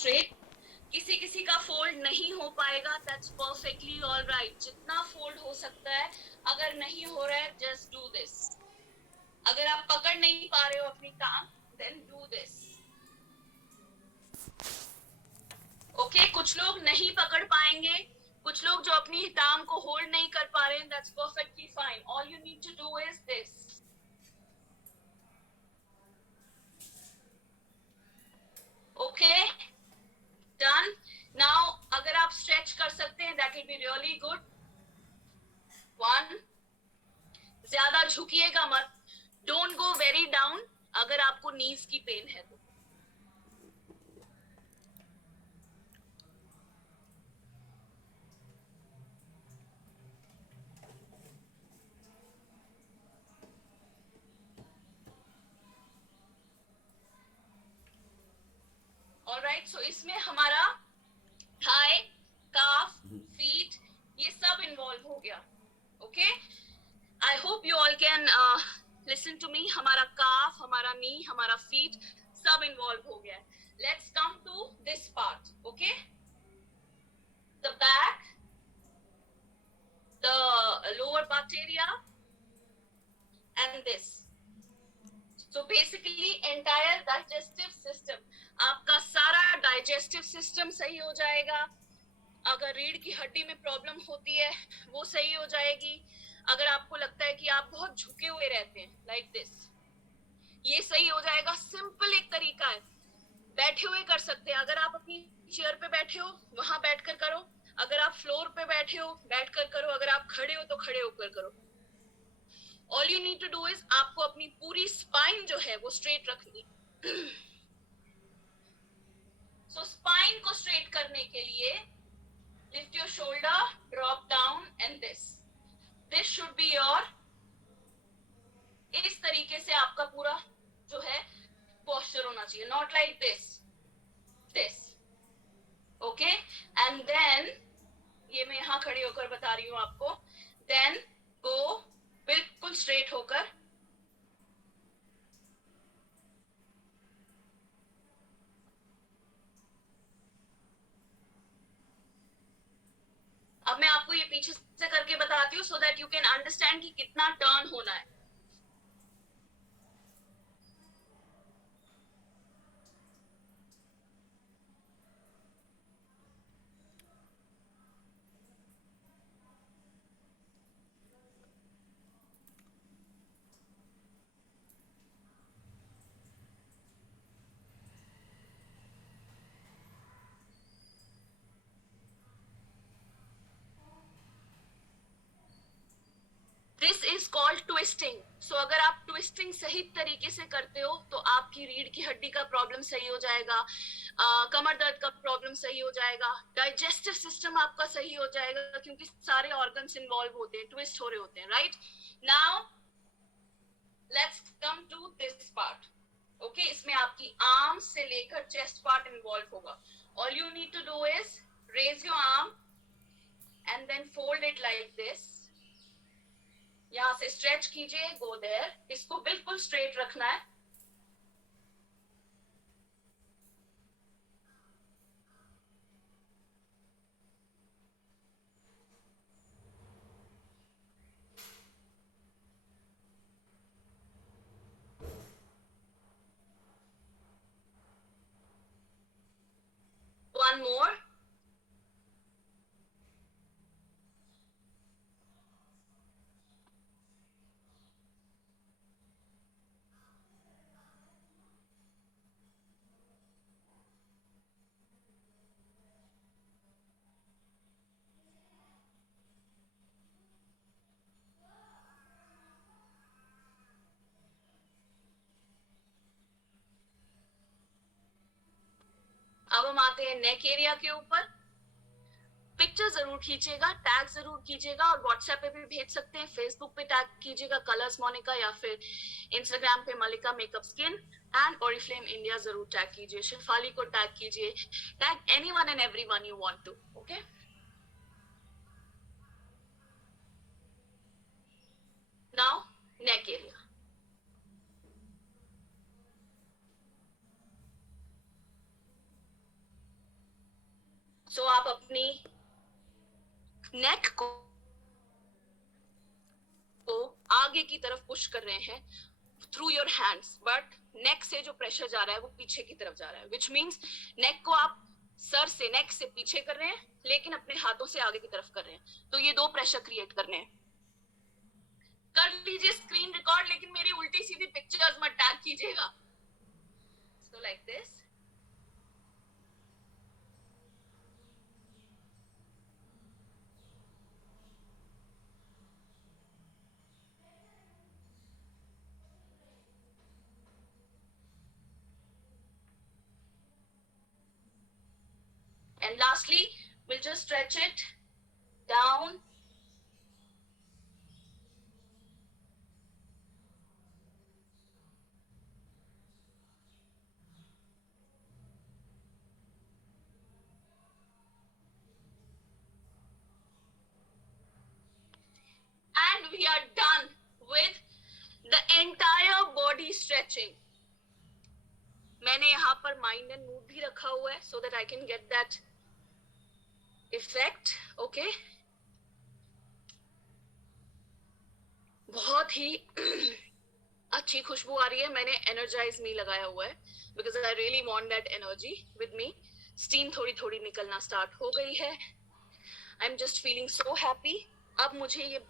Straight. किसी किसी का फोल्ड नहीं हो पाएगा, दैट्स परफेक्टली ऑल राइट। जितना फोल्ड हो सकता है, अगर नहीं हो रहा है जस्ट डू दिस। अगर आप पकड़ नहीं पा रहे हो अपनी टांग, देन डू दिस। ओके, कुछ लोग नहीं पकड़ पाएंगे, कुछ लोग जो अपनी टांग को होल्ड नहीं कर पा रहे हैं, that's perfectly fine. All you need to do is this. Okay, done. Now अगर आप स्ट्रेच कर सकते हैं, that will be really good. 1, ज्यादा झुकिएगा मत, डोंट गो वेरी डाउन अगर आपको नीज की पेन है तो। ऑलराइट, सो इसमें हमारा थाई, काफ, फीट, ये सब इन्वॉल्व हो गया। Okay, I hope you all can listen to me. हमारा काफ, हमारा नी, हमारा फीट सब इन्वॉल्व हो गया। Let's come to this part. Okay, the back, the lower part area and this. So basically entire digestive system, आपका सारा digestive system सही हो जाएगा। अगर रीढ़ की हड्डी में प्रॉब्लम होती है, वो सही हो जाएगी। अगर आपको लगता है कि आप बहुत झुके हुए रहते हैं, लाइक दिस, ये सही हो जाएगा। सिंपल एक तरीका है, बैठे हुए कर सकते हैं। अगर आप अपनी चेयर पे बैठे हो, वहां बैठकर करो। अगर आप फ्लोर पे बैठे हो, बैठकर करो। अगर आप खड़े हो तो खड़े होकर करो। All you need to do is, आपको अपनी पूरी स्पाइन जो है वो स्ट्रेट रखनी। सो स्पाइन को स्ट्रेट करने के लिए, lift your shoulder, drop down and this should be your, इस तरीके से आपका पूरा जो है पोस्चर होना चाहिए, not like this, this. Okay, and then, ये मैं यहां खड़ी होकर बता रही हूं आपको, देन गो बिल्कुल स्ट्रेट होकर। अब मैं आपको ये पीछे से करके बताती हूँ, so that you can understand कि कितना टर्न होना है। This is called twisting. So अगर आप ट्विस्टिंग सही तरीके से करते हो, तो आपकी रीढ़ की हड्डी का प्रॉब्लम सही हो जाएगा, कमर दर्द का प्रॉब्लम सही हो जाएगा, डाइजेस्टिव सिस्टम आपका सही हो जाएगा, क्योंकि सारे ऑर्गन्स इन्वॉल्व होते हैं, ट्विस्ट हो रहे होते हैं। Right, now let's come to this part. Okay, इसमें आपकी आर्म से लेकर चेस्ट पार्ट इन्वॉल्व होगा। All you need to do is raise your arm and then fold it like this. यहां से स्ट्रेच कीजिए, गो देयर। इसको बिल्कुल स्ट्रेट रखना है। One more. अब हम आते हैं नेक एरिया के ऊपर। पिक्चर जरूर खींचेगा, टैग जरूर कीजिएगा, और व्हाट्सएप पे भी भेज सकते हैं, फेसबुक पे टैग कीजिएगा कलर्स मोनिका, या फिर इंस्टाग्राम पे Malika makeup skin and Oriflame India जरूर टैग कीजिए। शिफाली को टैग कीजिए, tag anyone and everyone you want to. Okay, now neck area. So आप अपनी नेक को आगे की तरफ पुश कर रहे हैं थ्रू योर हैंड्स, बट नेक से जो प्रेशर जा रहा है वो पीछे की तरफ जा रहा है, विच मीन्स नेक को आप सर से, नेक से पीछे कर रहे हैं, लेकिन अपने हाथों से आगे की तरफ कर रहे हैं। तो ये दो प्रेशर क्रिएट करने हैं। कर लीजिए स्क्रीन रिकॉर्ड, लेकिन मेरी उल्टी सीधी पिक्चर्स मत टैग कीजिएगा। So like this. And lastly, we'll just stretch it down. And we are done with the entire body stretching. मैंने यहाँ पर माइंड एंड मूड भी रखा हुआ है so that I can get that effect. Okay. बहुत ही अच्छी खुशबू आ रही है। मैंने एनर्जाइज मी लगाया हुआ है because I really want that energy with me. Steam थोड़ी थोड़ी निकलना स्टार्ट हो गई है। आई am just feeling so happy. अब मुझे ये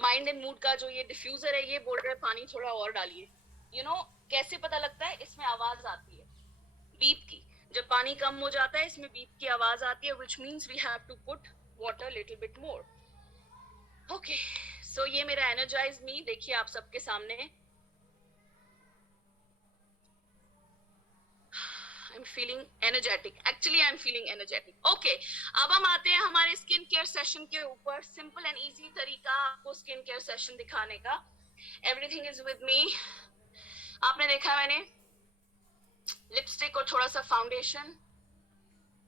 माइंड एंड मूड का जो ये डिफ्यूजर है ये बोल रहा है पानी थोड़ा और डालिए। यू नो कैसे पता लगता है? इसमें आवाज आती है बीप की। जब पानी कम हो जाता है इसमें बीप की आवाज आती है, which means we have to put water little bit more. Okay, so ये मेरा एनर्जाइज मी देखिए आप सबके सामने। I'm feeling energetic. Actually, I'm feeling energetic. Okay, अब हम आते हैं हमारे स्किन केयर सेशन के ऊपर। सिंपल एंड इजी तरीका आपको स्किन केयर सेशन दिखाने का। Everything is with me. आपने देखा मैंने लिपस्टिक और थोड़ा सा फाउंडेशन,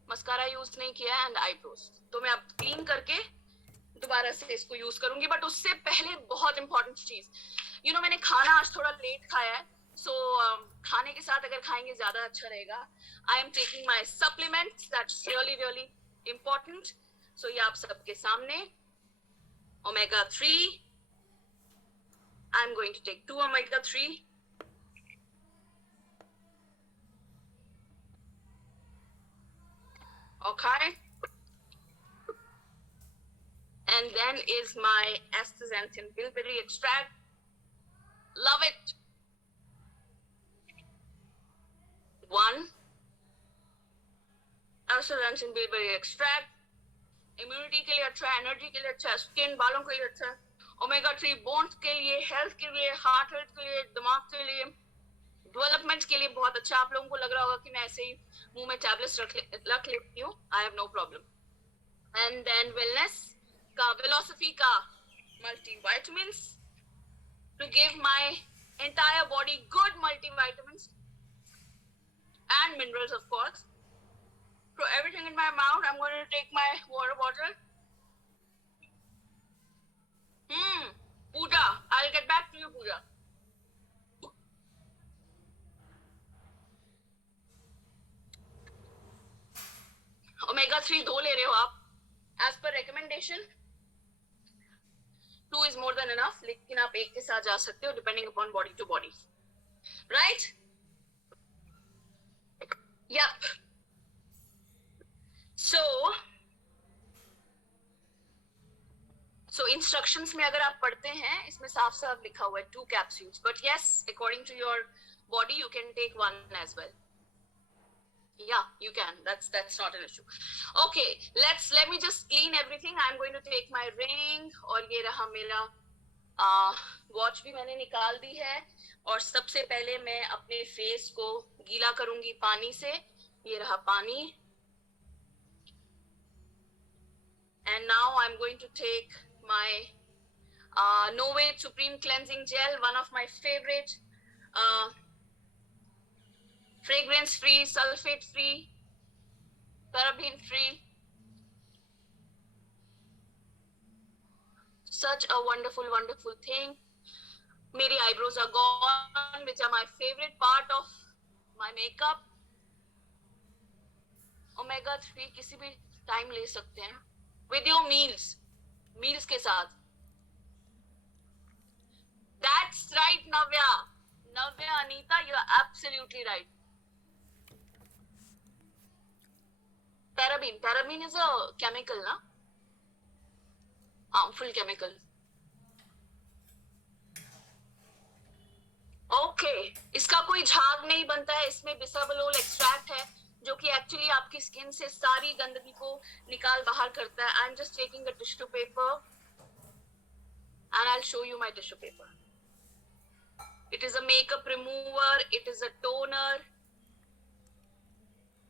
मस्कारा यूज नहीं किया एंड आईब्रोज, तो मैं अब क्लीन करके दोबारा से इसको यूज करूंगी। बट उससे पहले बहुत इंपॉर्टेंट चीज, यू नो मैंने खाना आज थोड़ा लेट खाया है, सो खाने के साथ अगर खाएंगे ज्यादा अच्छा रहेगा। I am taking my supplements, that's really really important. So ये आप सबके सामने omega 3, I am going to take 2 omega 3। Okay, and then is my astaxanthin bilberry extract. Love it. 1 astaxanthin bilberry extract, immunity के लिए अच्छा है, energy के लिए अच्छा है, स्किन बालों के लिए अच्छा है, ओमेगा 3 बोन्स के लिए, हेल्थ के लिए, हार्ट हेल्थ के लिए, दिमाग के लिए, डेवलपमेंट के लिए बहुत अच्छा। आप लोगों को लग रहा होगा कि मैं ऐसे ही मुंह में टैबलेट्स रख लेती हूँ, I have no problem. And then wellness का, फिलॉसफी का multivitamins to give my entire body good multivitamins and minerals, of course. So everything in my mouth, I'm going to take my water bottle. Pooja, I'll get back to you, Pooja. Omega 3 दो ले रहे हो आप, as per recommendation 2 is more than enough, लेकिन आप एक के साथ जा सकते हो depending upon body to body, right? Yep. So instructions में अगर आप पढ़ते हैं इसमें साफ साफ लिखा हुआ है 2 capsules, but yes, according to your body you can take 1 as well. Yeah, you can. That's not an issue. Okay, let me just clean everything. I'm going to take my ring, और ये रहा मेरा watch भी मैंने निकाल दी है। और सबसे पहले मैं अपने फेस को गीला करूंगी पानी से। ये रहा पानी। And now I'm going to take my Novate Supreme Cleansing Gel, one of my favorite, fragrance free, sulfate free, paraben free. Such a wonderful, wonderful thing. मेरी eyebrows are gone, which are my favorite part of my makeup. Omega 3 किसी भी time ले सकते हैं with your meals के साथ. That's right, Navya. Navya, Anita, you are absolutely right. Parabene is a chemical, na? Harmful chemical. Okay. इसका कोई झाग नहीं बनता है, इसमें बिसाबलोल एक्सट्रैक्ट है जो कि एक्चुअली आपकी स्किन से सारी गंदगी को निकाल बाहर करता है. आई am just taking a tissue paper and I'll show you my tissue paper. It is a makeup remover, it is a toner.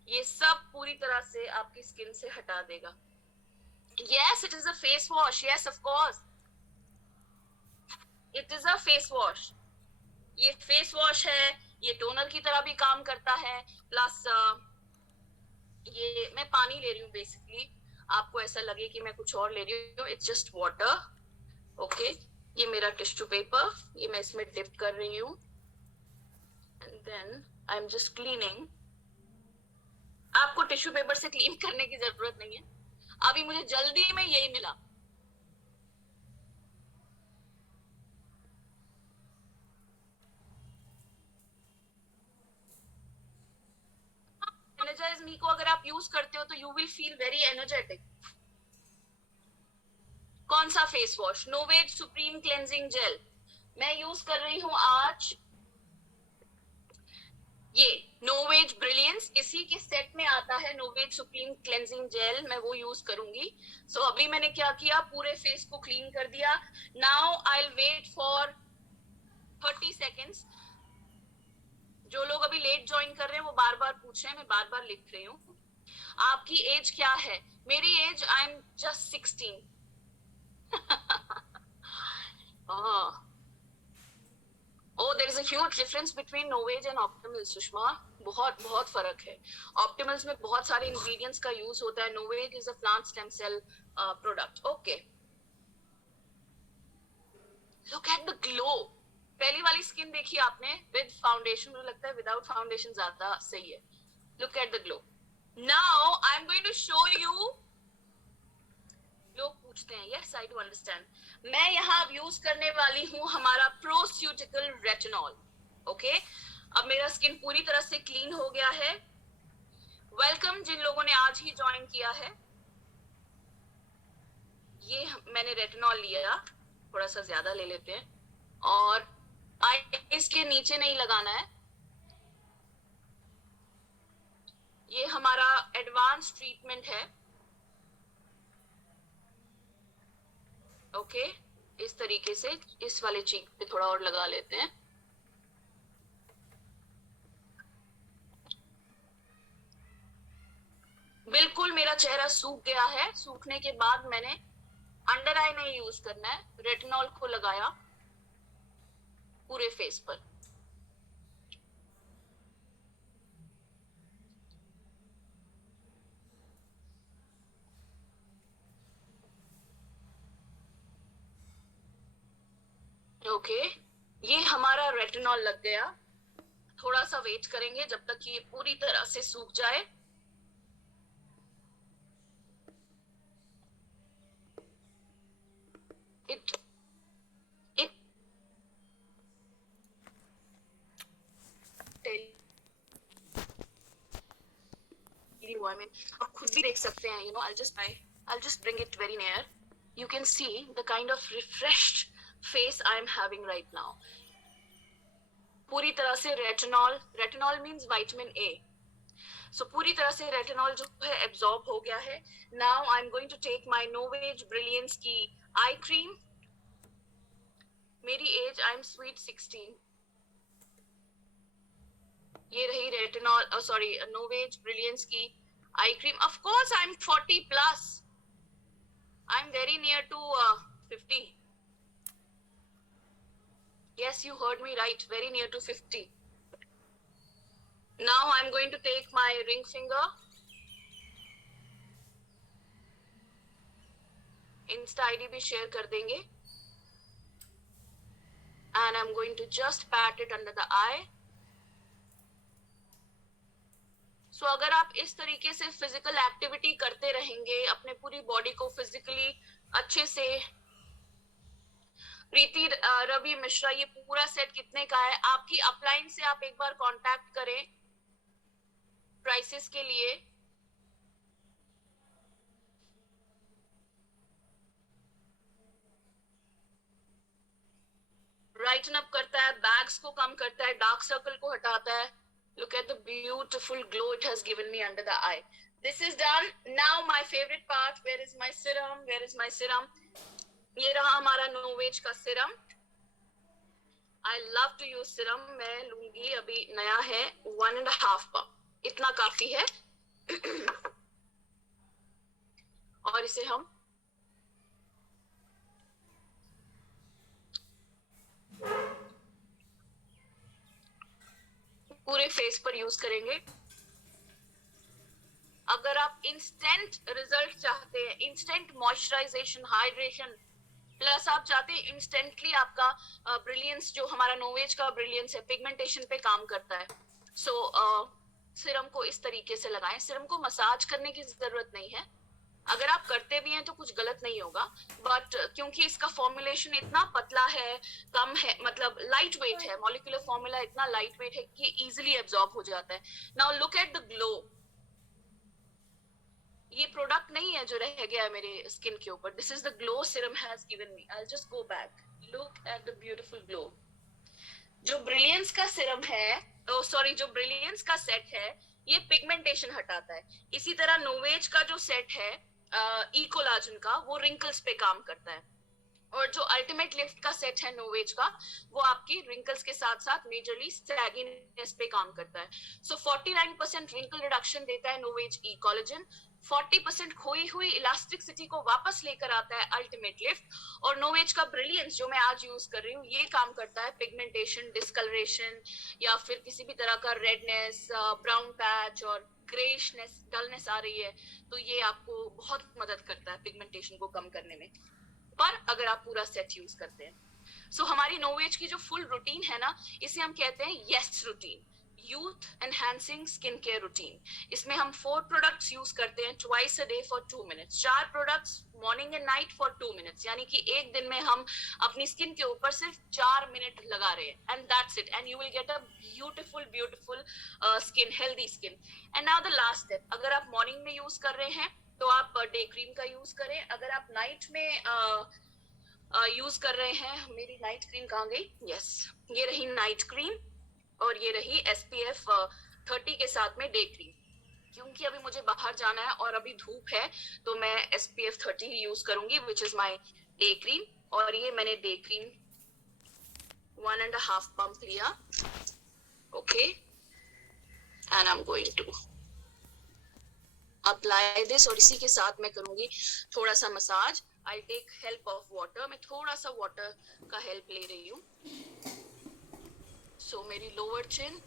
ये सब पूरी तरह से आपकी स्किन से हटा देगा. Yes, it is a face wash. Yes, of course. It is a face wash. ये फेस वॉश है, ये टोनर की तरह भी काम करता है. प्लस ये मैं पानी ले रही हूँ बेसिकली. आपको ऐसा लगे कि मैं कुछ और ले रही हूँ, इट्स जस्ट वाटर. ओके, ये मेरा टिश्यू पेपर, ये मैं इसमें डिप कर रही हूँ. And then I am just cleaning. आपको टिश्यू पेपर से क्लीन करने की जरूरत नहीं है, अभी मुझे जल्दी में यही मिला. एनर्जाइज मी को अगर आप यूज करते हो तो you will feel very energetic. कौन सा face wash? नोवेज supreme cleansing jail मैं यूज कर रही हूँ आज. ये नोवेज ब्रिलियंस, इसी के सेट में आता है नोवेज सुप्रीम क्लेंजिंग जेल, मैं वो यूज करूंगी. सो अभी मैंने क्या किया, पूरे फेस को क्लीन कर दिया. Now I will wait for 30 seconds. जो लोग अभी लेट ज्वाइन कर रहे हैं वो बार बार पूछ रहे हैं, मैं बार बार लिख रही हूँ. आपकी एज क्या है? मेरी age, I am just 16. Oh, there is a huge difference between Novage and Optimals, Sushma. बहुत बहुत फर्क है. Optimals में बहुत सारे ingredients का use होता है. Novage is a plant stem cell product. Okay. Look at the glow. पहली वाली स्किन देखी आपने with foundation, मुझे लगता है without foundation ज्यादा सही है. Look at the glow. Now I am going to show you. लोग पूछते हैं, yes I do understand. मैं यहाँ अब यूज करने वाली हूँ हमारा प्रोस्यूटिकल रेटिनॉल. ओके, अब मेरा स्किन पूरी तरह से क्लीन हो गया है. वेलकम जिन लोगों ने आज ही ज्वाइन किया है. ये मैंने रेटिनॉल लिया, थोड़ा सा ज्यादा ले लेते हैं, और आईज के नीचे नहीं लगाना है. ये हमारा एडवांस ट्रीटमेंट है. ओके, इस तरीके से इस वाले चीक पे थोड़ा और लगा लेते हैं. बिल्कुल मेरा चेहरा सूख गया है. सूखने के बाद मैंने अंडर आई नहीं यूज करना है, रेटिनॉल को लगाया पूरे फेस पर. ओके, ये हमारा रेटिनॉल लग गया. थोड़ा सा वेट करेंगे जब तक कि ये पूरी तरह से सूख जाए. इट आप खुद भी देख सकते हैं. I'll just bring it very near. You can see the kind of refreshed face I am having right now. पूरी तरह से रेटिनॉल मीन्स विटामिन ए. सो पूरी तरह से रेटिनॉल जो है एब्जॉर्ब हो गया है. Now I am going to take my Novage brilliance की आई क्रीम. मेरी एज, आई एम स्वीट 16. ये रही रेटिनॉल, सॉरी, नोवेज ब्रिलियंस की eye cream. Of course I am 40 plus. I am very near to 50. Yes, you heard me right, very near to 50. Now I'm going to take my ring finger. Insta ID भी share कर देंगे. And I'm going to just pat it under the eye. सो अगर आप इस तरीके से physical activity करते रहेंगे, अपने पूरी बॉडी को फिजिकली अच्छे से, प्रीति रवि मिश्रा, ये पूरा सेट कितने का है? आपकी अपलाइन से आप एक बार कांटेक्ट करें प्राइसेस के लिए। ब्राइटन अप करता है, बैग्स को कम करता है, डार्क सर्कल को हटाता है। Look at the beautiful glow it has given me under the eye. This is done. Now my favorite part. Where is my serum? Where is my serum? ये रहा हमारा नोवेज का serum. I love to use serum. मैं लूंगी, अभी नया है, 1.5 pump, इतना काफी है। और इसे हम पूरे फेस पर यूज करेंगे। अगर आप इंस्टेंट रिजल्ट चाहते हैं, इंस्टेंट मॉइस्चराइजेशन, हाइड्रेशन, प्लस आप चाहते हैं इंस्टेंटली आपका ब्रिलियंस, जो हमारा नोवेज का ब्रिलियंस है, पिगमेंटेशन पे काम करता है, सो सीरम को इस तरीके से लगाएं। सीरम को मसाज करने की जरूरत नहीं है, अगर आप करते भी हैं तो कुछ गलत नहीं होगा, बट क्योंकि इसका फॉर्मुलेशन इतना पतला है, कम है, मतलब लाइट वेट है, मॉलिक्यूलर फॉर्मूला इतना लाइट वेट है कि इजिली एब्जॉर्ब हो जाता है। Now look at the glow. ये प्रोडक्ट नहीं है जो रह गया है मेरे स्किन के ऊपर, this is the glow serum has given me. I just go back, look at the beautiful glow. जो ब्रिलियंस का सीरम है, सॉरी, जो ब्रिलियंस का सेट है, ये पिगमेंटेशन हटाता है। इसी तरह नोवेज का जो सेट है ई कोलाजन का, वो रिंकल्स पे काम करता है। और जो अल्टीमेट लिफ्ट का सेट है नोवेज का, वो आपकी रिंकल्स के साथ साथ मेजरली सैगिनेस पे काम करता है। सो 49% रिंकल रिडक्शन देता है नोवेज ई कोलाजन, 40% खोई हुई इलास्टिसिटी को वापस लेकर आता है अल्टीमेट लिफ्ट। और नोवेज का ब्रिलियंस जो मैं आज यूज कर रही हूँ, ये काम करता है पिगमेंटेशन, डिस्कलरेशन, या फिर किसी भी तरह का रेडनेस, ब्राउन पैच और ग्रेशनेस, डलनेस आ रही है, तो ये आपको बहुत मदद करता है पिगमेंटेशन को कम करने में, पर अगर आप पूरा सेट यूज करते हैं। सो हमारी नोवेज की जो फुल रूटीन है ना, इसे हम कहते हैं yes routine, youth enhancing skin care routine. इसमें हम 4 प्रोडक्ट्स यूज करते हैं twice a day for 2 minutes, 4 products morning and night for 2 minutes, यानी कि एक दिन में हम अपनी स्किन के ऊपर सिर्फ 4 मिनट लगा रहे हैं, and that's it, and you will get a beautiful beautiful skin, healthy skin. And now the last step, अगर आप मॉर्निंग में यूज कर रहे हैं तो आप डे क्रीम का यूज करें, अगर आप नाइट में यूज कर रहे हैं, मेरी नाइट क्रीम कहाँ गई, यस, ये रही नाइट क्रीम, और ये रही SPF 30 के साथ में डे क्रीम। क्योंकि अभी मुझे बाहर जाना है और अभी धूप है, तो मैं SPF 30 ही यूज करूंगी, which is my day cream. और ये मैंने डे क्रीम 1.5 पंप लिया, okay, and I am going to apply this, और इसी के साथ मैं करूंगी थोड़ा सा massage. I take help of water, मैं थोड़ा सा वाटर का हेल्प ले रही हूँ। सो मेरी लोअर चिन,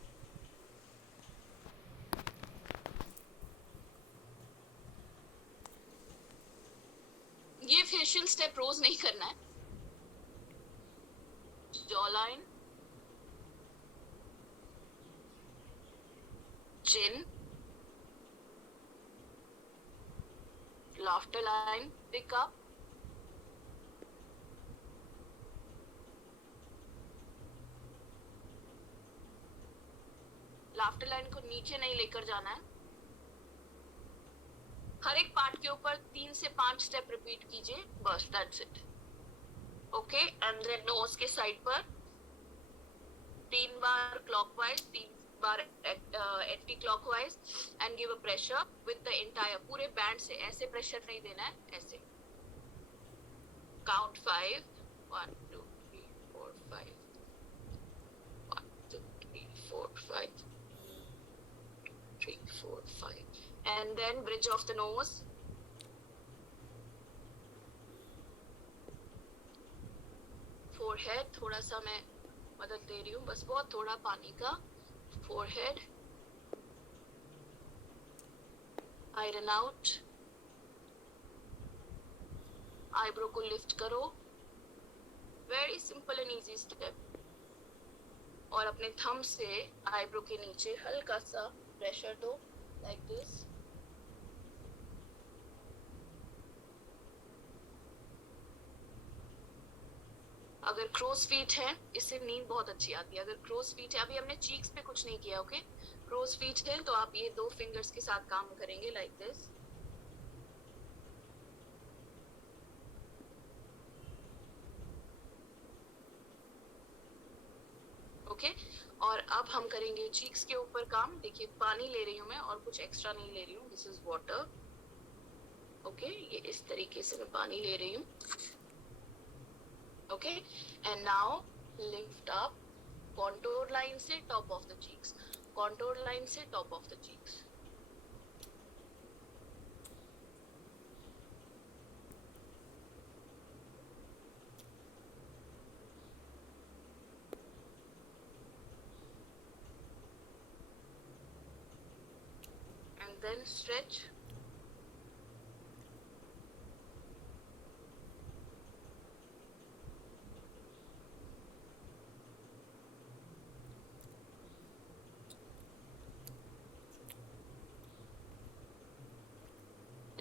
ये फेशियल स्टेप रोज नहीं करना है। जॉ लाइन, चिन, laughter line, pick up, laughter line को नीचे नहीं लेकर जाना है। हर एक पार्ट के ऊपर 3 से 5 स्टेप रिपीट कीजिए, बस, that's it, okay. And then nose के साइड पर 3 बार क्लॉकवाइज, 3 बार anti clockwise, and give a pressure with the entire, पूरे बैंड से ऐसे प्रेशर नहीं देना है, ऐसे। Count 5, 1 2 3 4 5, 1 2 3 4 5, 3 4 5, and then bridge of the nose, forehead, थोड़ा सा मैं मदद दे रही हूँ, बस बहुत थोड़ा पानी का, forehead, iron out, आईब्रो को लिफ्ट करो, very simple and easy step, और अपने थंब से आईब्रो के नीचे हल्का सा प्रेशर दो, like this. अगर क्रोस फीट है, इससे नींद बहुत अच्छी आती है. अगर क्रोस फीट है, अभी हमने चीक्स पे कुछ नहीं किया, ओके. क्रोस फीट है तो आप ये 2 फिंगर्स के साथ काम करेंगे लाइक दिस. ओके. और अब हम करेंगे चीक्स के ऊपर काम. देखिए पानी ले रही हूँ मैं और कुछ एक्स्ट्रा नहीं ले रही हूँ. This is water. ओके, ये इस तरीके से मैं पानी ले रही हूँ. Okay, and now lift up contour line से top of the cheeks. Contour line से top of the cheeks. and then stretch.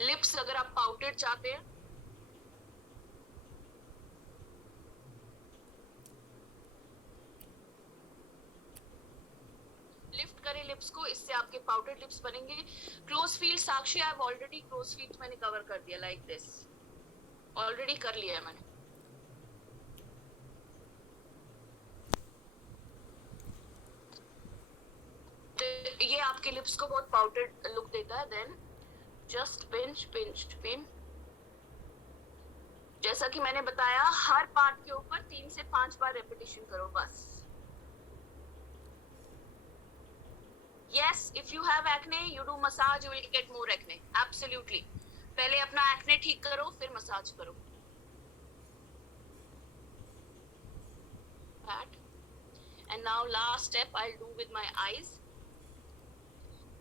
Lips अगर आप पाउटेड चाहते हैं, लिफ्ट करें लिप्स को, इससे आपके पाउडेड लिप्स बनेंगे. Close field Sakshi, I have already close field मैंने कवर कर दिया लाइक दिस. ऑलरेडी कर लिया है मैंने. तो ये आपके लिप्स को बहुत पाउडेड लुक देता है. Then just pinch pinch pin. जैसा कि मैंने बताया, हर पार्ट के ऊपर 3 से 5 बार रेपिटेशन करो बस. Yes, if you have acne, you do massage, you will get more acne. Absolutely. पहले अपना acne ठीक करो, फिर मसाज करो. That. And now last step I'll do with my eyes.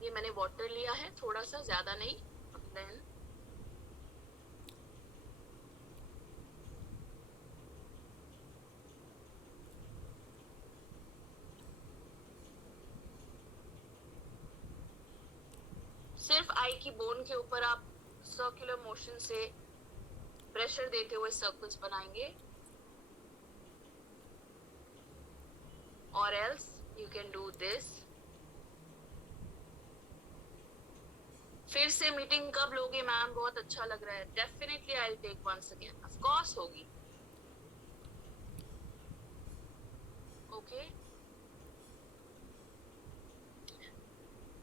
ये मैंने water लिया है, थोड़ा सा, ज्यादा नहीं. Then सिर्फ आई की बोन के ऊपर आप सर्कुलर मोशन से प्रेशर देते हुए सर्कल्स बनाएंगे. और else you can do this. फिर से मीटिंग कब लोगे मैम? बहुत अच्छा लग रहा है. Definitely I will take once again. Of course होगी. Okay.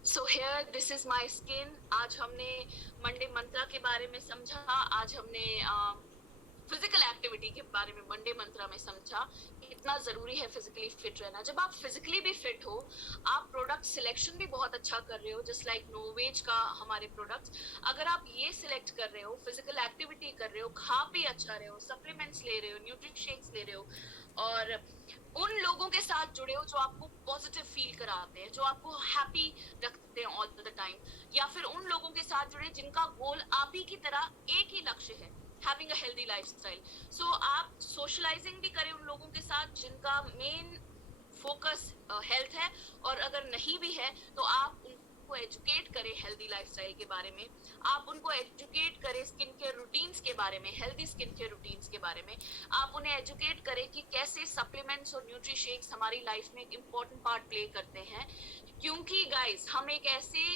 So here this is my skin. आज हमने मंडे मंत्रा के बारे में समझा. आज हमने फिजिकल एक्टिविटी के बारे में मंडे मंत्रा में समझा. कितना जरूरी है फिजिकली फिट रहना. जब आप फिजिकली भी फिट हो, आप प्रोडक्ट सिलेक्शन भी बहुत अच्छा कर रहे हो. जस्ट लाइक नोवेज का हमारे प्रोडक्ट्स, अगर आप ये सिलेक्ट कर रहे हो, फिजिकल एक्टिविटी कर रहे हो, खा पी अच्छा रहे हो, सप्लीमेंट्स ले रहे हो, न्यूट्रिशेक्स ले रहे हो, और उन लोगों के साथ जुड़े हो जो आपको पॉजिटिव फील कराते हैं, जो आपको हैप्पी रखते हैं ऑल द टाइम, या फिर उन लोगों के साथ जुड़े जिनका गोल आप ही की तरह एक ही लक्ष्य है, हैविंग अ हेल्दी लाइफस्टाइल. सो आप सोशलाइजिंग भी करें उन लोगों के साथ जिनका मेन फोकस हेल्थ है, और अगर नहीं भी है तो आप उनको एजुकेट करें हेल्दी लाइफस्टाइल के बारे में. आप उनको एजुकेट करें स्किन केयर रूटीन्स के बारे में, हेल्दी स्किन केयर रूटीन्स के बारे में. आप उन्हें एजुकेट करें कि कैसे सप्लीमेंट्स और न्यूट्रीशेक्स हमारी लाइफ में एक इम्पोर्टेंट पार्ट प्ले करते हैं. क्योंकि गाइस, हम एक ऐसे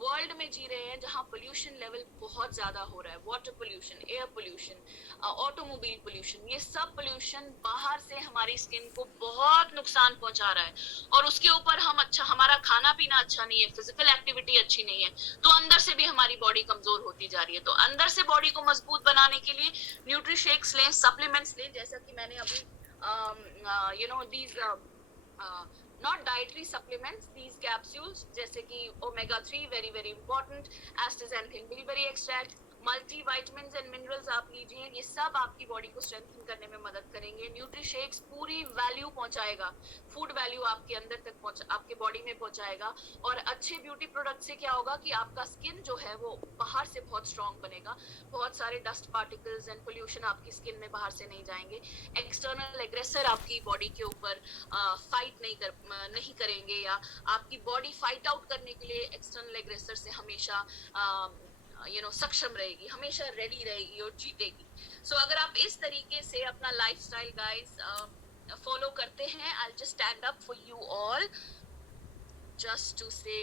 वर्ल्ड में जी रहे हैं जहां पोल्यूशन लेवल बहुत ज्यादा हो रहा है. Water pollution, air pollution, automobile pollution, ये सब पोल्यूशन बाहर से हमारी स्किन को बहुत नुकसान पहुंचा रहा है. और उसके ऊपर हम हमारा खाना पीना अच्छा नहीं है, फिजिकल एक्टिविटी अच्छी नहीं है, तो अंदर से भी हमारी बॉडी कमजोर होती जा रही है. तो अंदर से बॉडी को मजबूत बनाने के लिए न्यूट्रीशेक्स लें, सप्लीमेंट्स लें, जैसा कि मैंने अभी you know these not dietary supplements, these capsules, जैसे कि omega 3 very very important, astaxanthin bilberry extract, multi vitamin and minerals आप लीजिए, ये सब आपकी बॉडी को स्ट्रेंथन करने में मदद करेंगे। न्यूट्री शेक्स पूरी वैल्यू पहुंचाएगा, फूड वैल्यू आपके अंदर तक आपके बॉडी में पहुंचाएगा। और अच्छे ब्यूटी प्रोडक्ट से क्या होगा कि आपका स्किन जो है वो बाहर से बहुत स्ट्रांग बनेगा, बहुत सारे डस्ट पार्टिकल्स एंड पोल्यूशन आपकी स्किन में बाहर से नहीं जाएंगे, एक्सटर्नल एग्रेसर आपकी बॉडी के ऊपर फाइट नहीं करेंगे, या आपकी बॉडी फाइट आउट करने के लिए एक्सटर्नल एग्रेसर से हमेशा सक्षम रहेगी, हमेशा रेडी रहेगी और जीतेगी। सो अगर आप इस तरीके से अपना लाइफस्टाइल गाइस फॉलो करते हैं, I just stand up for you all just to say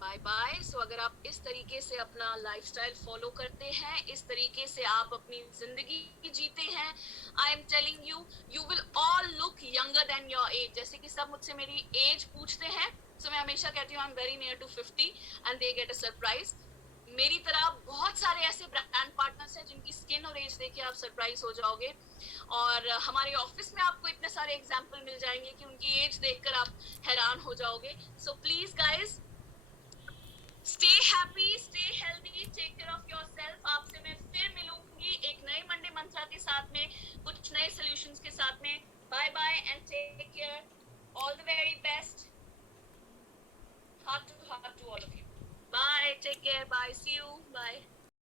bye bye. So अगर आप इस तरीके से अपना लाइफस्टाइल फॉलो करते हैं, इस तरीके से आप अपनी जिंदगी जीते हैं, I am telling you, you will all look younger than your age. जैसे कि सब मुझसे मेरी एज पूछते हैं, सो मैं हमेशा कहती हूँ I am very near to 50 and they get a surprise. मेरी तरह बहुत सारे ऐसे ब्रांड पार्टनर्स हैं जिनकी स्किन और एज देख के आप सरप्राइज हो जाओगे, और हमारे ऑफिस में आपको इतने सारे एग्जांपल मिल जाएंगे कि उनकी एज देखकर आप हैरान हो जाओगे। So please guys, stay happy, stay healthy